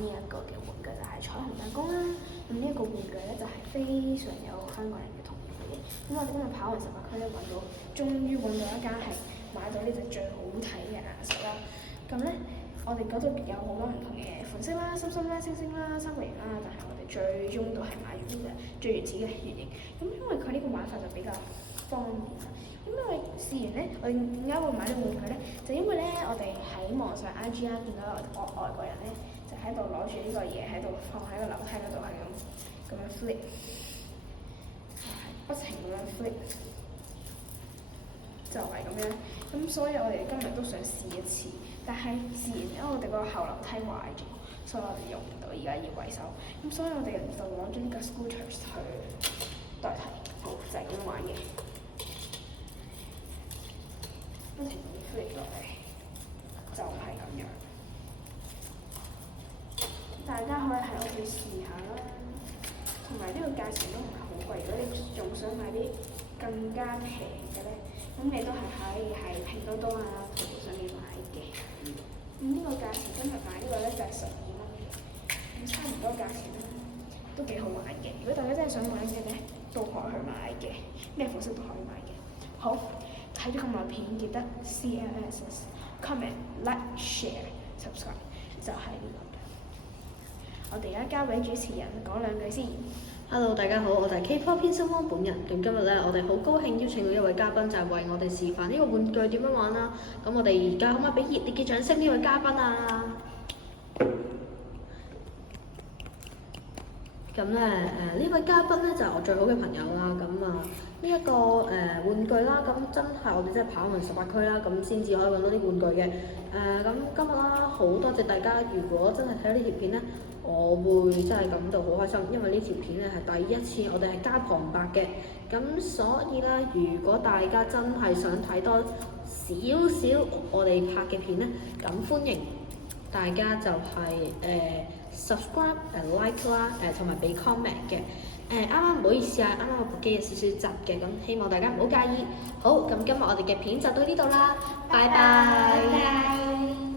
呢一個嘅玩具就係彩虹彈弓啦。咁呢一個玩具咧就係非常有香港人嘅童年嘅。咁我哋今日跑完18區咧終於揾到一間係買到呢隻最好睇嘅顏色啦。咁咧我哋嗰度有好多唔同嘅款式啦，心心啦、星星啦、三角形啦，但係我哋最終都係買咗呢隻最原始嘅圓形。咁因為佢呢個玩法就比較方便啦。咁因為試完咧，我哋點解會買呢個玩具咧？就因為咧，我哋喺網上 IG 啦，見到外國人咧，就喺度攞住呢個嘢喺度放喺個樓梯嗰度，係咁樣 flip，不停咁樣 flip，就係咁樣。咁所以我哋今日都想試一次，但係試完因為我哋個後樓梯壞咗，所以我哋用唔到，而家要維修。咁所以我哋就攞咗呢個 scooters 去代替，好就係咁玩嘅。不停咁 flip 落嚟，就係咁樣。大家可以喺屋企試下啦，同埋呢個價錢都唔係好貴。如果你仲想買啲更加平嘅咧，咁你都係可以喺拼多多啊、淘寶上面買嘅。咁呢個價錢今日買呢個咧就係12蚊嘅，咁差唔多價錢啦，都幾好玩嘅。如果大家真係想玩嘅咧，都可以去買嘅，咩款式都可以買嘅。好。睇咗咁耐片，記得 CLS comment like share subscribe 就係呢個。我哋而家交俾主持人講兩句先。Hello， 大家好，我就係 K-pop 偏心魔本人。咁今日咧，我哋好高興邀請到一位嘉賓，就係為我哋示範呢個玩具點樣玩啦。咁我哋而家可唔可以俾熱烈嘅掌聲呢位嘉賓啊？咁咧呢位嘉賓咧就係我最好嘅朋友啦。咁呢一個玩具啦，咁真係我哋真係跑完18區啦，咁先至可以揾到啲玩具嘅。咁今日啦，好多謝大家。如果真係睇到呢條片咧，我會真係感到好開心，因為呢條片咧係第一次我哋係加旁白嘅。咁所以咧，如果大家真係想睇多少少我哋拍嘅片咧，咁歡迎大家就係subscribe like 啦，同埋俾 comment 嘅。啱啱唔好意思啊，啱啱我部機有少少窒嘅，咁希望大家唔好介意。好，咁今日我哋嘅片就到呢度啦，拜拜。